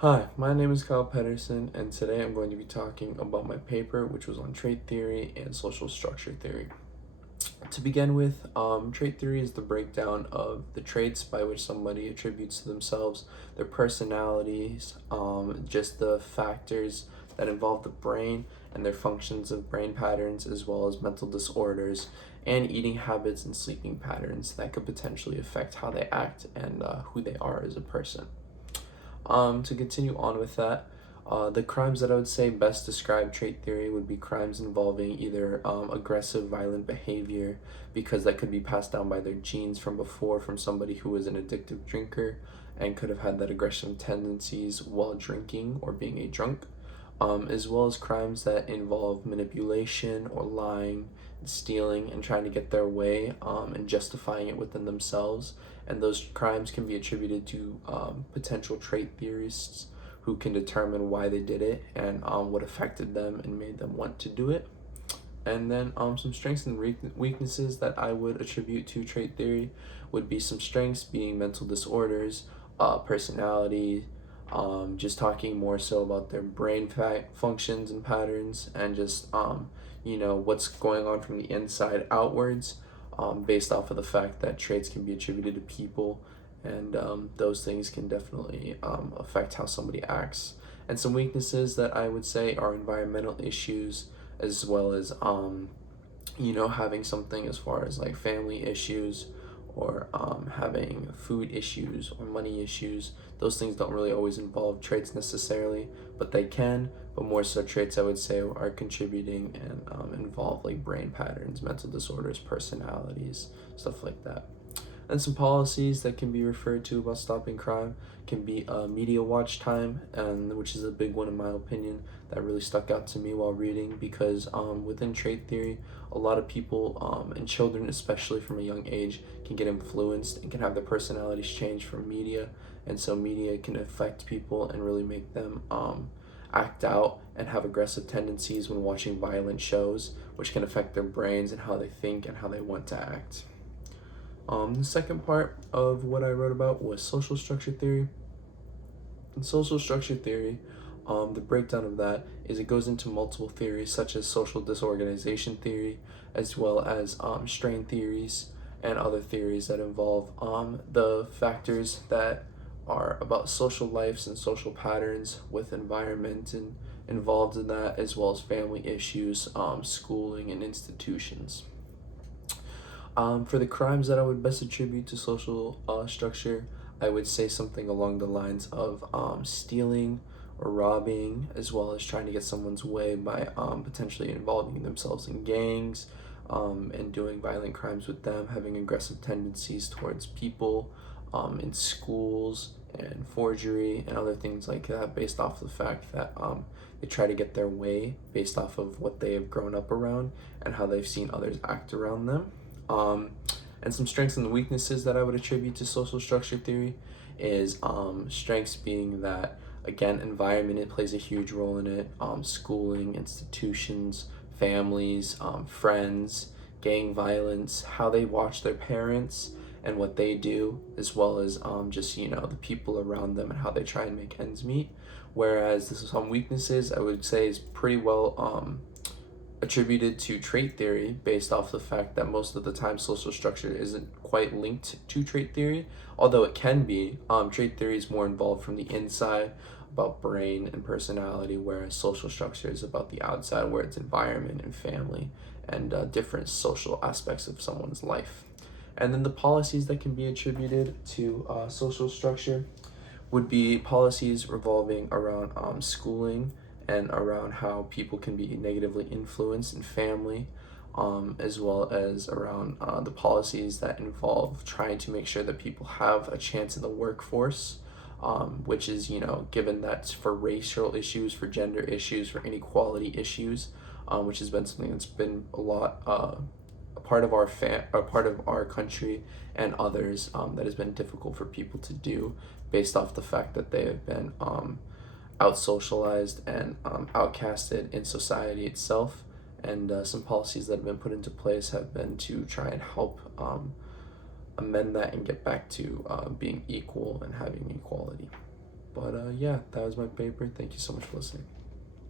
Hi, my name is Kyle Pedersen, and today I'm going to be talking about my paper, which was on trait theory and social structure theory. To begin with, trait theory is the breakdown of the traits by which somebody attributes to themselves, their personalities, just the factors that involve the brain and their functions of brain patterns, as well as mental disorders and eating habits and sleeping patterns that could potentially affect how they act and who they are as a person. To continue on with that, the crimes that I would say best describe trait theory would be crimes involving either aggressive, violent behavior, because that could be passed down by their genes from before from somebody who was an addictive drinker and could have had that aggressive tendencies while drinking or being a drunk, as well as crimes that involve manipulation or lying, stealing, and trying to get their way and justifying it within themselves. And those crimes can be attributed to potential trait theorists who can determine why they did it and what affected them and made them want to do it. And then some strengths and weaknesses that I would attribute to trait theory would be some strengths being mental disorders, personality, just talking more so about their brain functions and patterns, and just what's going on from the inside outwards, based off of the fact that traits can be attributed to people, and those things can definitely affect how somebody acts. And some weaknesses that I would say are environmental issues, as well as having something as far as like family issues, or having food issues or money issues. Those things don't really always involve traits necessarily, but they can. But more so, traits I would say are contributing and involve like brain patterns, mental disorders, personalities, stuff like that. And some policies that can be referred to about stopping crime can be media watch time, and which is a big one in my opinion that really stuck out to me while reading, because within trait theory, a lot of people and children, especially from a young age, can get influenced and can have their personalities change from media, and so media can affect people and really make them act out and have aggressive tendencies when watching violent shows, which can affect their brains and how they think and how they want to act. The second part of what I wrote about was social structure theory. In social structure theory, the breakdown of that is it goes into multiple theories such as social disorganization theory, as well as strain theories and other theories that involve the factors that are about social lives and social patterns with environment and involved in that, as well as family issues, schooling, and institutions. For the crimes that I would best attribute to social structure, I would say something along the lines of stealing or robbing, as well as trying to get someone's way by potentially involving themselves in gangs, and doing violent crimes with them, having aggressive tendencies towards people in schools, and forgery and other things like that, based off the fact that they try to get their way based off of what they have grown up around and how they've seen others act around them. Um, and some strengths and weaknesses that I would attribute to social structure theory is strengths being that, again, environment, it plays a huge role in it, schooling, institutions, families, friends, gang violence, how they watch their parents and what they do, as well as just the people around them and how they try and make ends meet. Whereas this is some weaknesses I would say is pretty well attributed to trait theory, based off the fact that most of the time social structure isn't quite linked to trait theory, although it can be. Trait theory is more involved from the inside, about brain and personality, whereas social structure is about the outside, where it's environment and family and different social aspects of someone's life. And then the policies that can be attributed to social structure would be policies revolving around schooling and around how people can be negatively influenced in family, as well as around the policies that involve trying to make sure that people have a chance in the workforce, which is, given that for racial issues, for gender issues, for inequality issues, which has been something that's been a lot a part of a part of our country and others, that has been difficult for people to do, based off the fact that they have been out socialized and outcasted in society itself. And some policies that have been put into place have been to try and help amend that and get back to being equal and having equality. But yeah, that was my paper. Thank you so much for listening.